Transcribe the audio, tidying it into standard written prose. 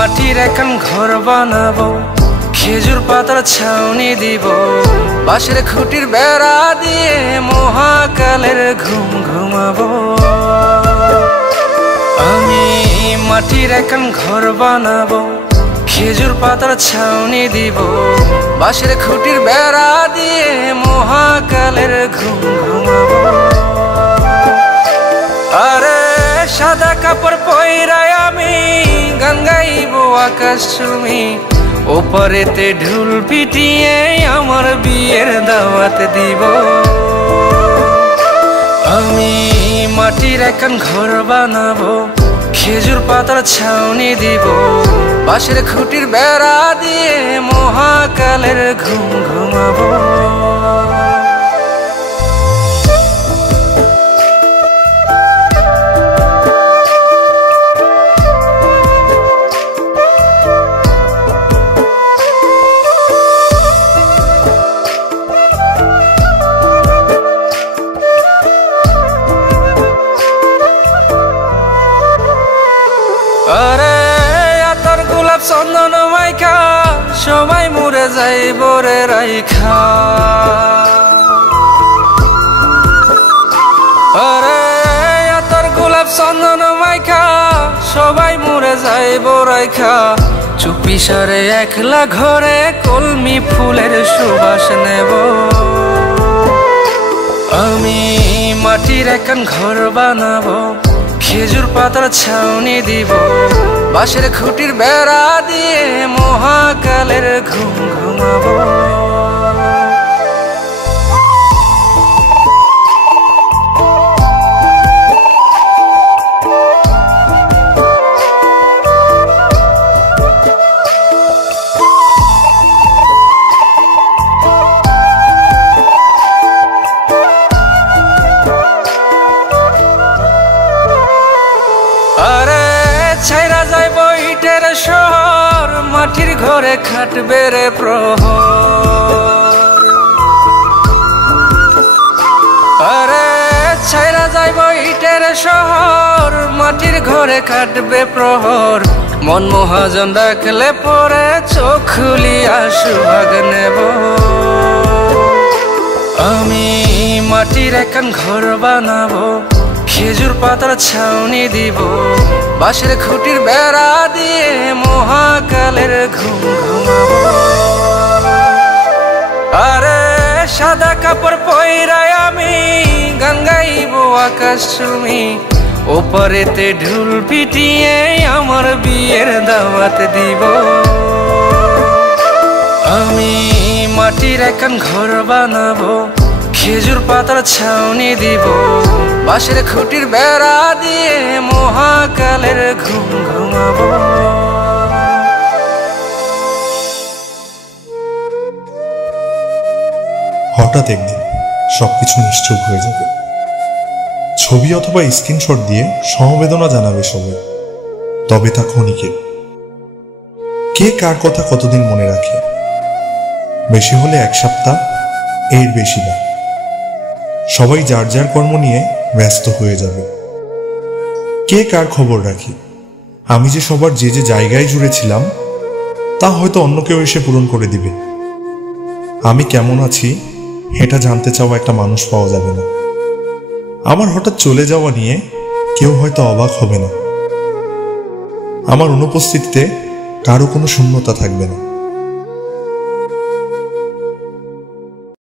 মাটির এখন ঘর বানাবো, খেজুর পাতার ছাউনি দিব, বাঁশের খুঁটির বেড়া দিয়ে মহাকালের ঘুম ঘুমাবো। আমি মাটির এখন ঘর বানাবো, খেজুর পাতার ছাউনি দিব, বাঁশের খুঁটির বেড়া দিয়ে মহাকালের ঘুম ঘুমাবো। আরে সাদা কাপড় পইরায় আমি গান গাইব আকাশ চুমি, ওপারেতে ঢোল পিটিয়ে আমার বিয়ের দাওয়াত দিব। আমি মাটির এখন ঘর বানাবো, খেজুর পাতার ছাউনি দিব, বাঁশের খুঁটির বেড়া দিয়ে মহাকালের ঘুম ঘুমাবো। আরে আতর গোলাপ চন্দন মাইখা সবাই মরে যাইব রে রাইখা। আরে আতর গোলাপ চন্দন মাইখা সবাই মরে যাইব রাইখা, চুপি সারে একলা ঘরে কলমি ফুলের সুবাস নেব। আমি মাটির এখন ঘর বানাবো, খেজুর পাতার ছাউনি দিব, বাঁশের খুঁটির বেড়া দিয়ে মহাকালের ঘুম ঘুমাবো। আরে ছাইরা যাইব ইটের শহর, মাটির ঘরে খাটবে রে প্রহর। আরে ছাইরা যাইব ইটের শহর, মাটির ঘরে খাটবে প্রহর, মন মহাজন ডাকলে পরে চোখ খুলিয়া সুভাগ নেব। আমি মাটির এখন ঘর বানাবো, খেজুর পাতার ছাউনি দিব, বাঁশের খুঁটির বেড়া দিয়ে মহাকালের ঘুম ঘুমাবো। আরে সাদা কাপড় পইরায় আমি গান গাইব আকাশ চুমি, ওপারেতে ঢোল পিটিয়ে আমার বিয়ের দাওয়াত দিব। আমি মাটির এখন ঘর বানাবো, খেজুর পাতার ছাউনি দিব, বাঁশের খুঁটির বেড়া দিয়ে মহাকালের ঘুম ঘুমাবো। হঠাৎ একদিন সবকিছু নিশ্চুপ হয়ে যাবে। ছবি অথবা স্ক্রিনশট দিয়ে সমবেদনা জানাবে সবাই, তবে তা ক্ষণিকের। কে কার কথা কতদিন মনে রাখে? বেশি হলে এক সপ্তাহ, এর বেশি না। সবাই যার যার কর্ম নিয়ে ব্যস্ত হয়ে যাবে। কে কার খবর রাখে? আমি যে সবার যে যে জায়গায় জুড়েছিলাম তা হয়তো অন্য কেউ এসে পূরণ করে দিবে। আমি কেমন আছি এটা জানতে চাওয়া একটা মানুষ পাওয়া যাবে না। আমার হঠাৎ চলে যাওয়া নিয়ে কেউ হয়তো অবাক হবে না। আমার অনুপস্থিতিতে কারো কোনো শূন্যতা থাকবে না।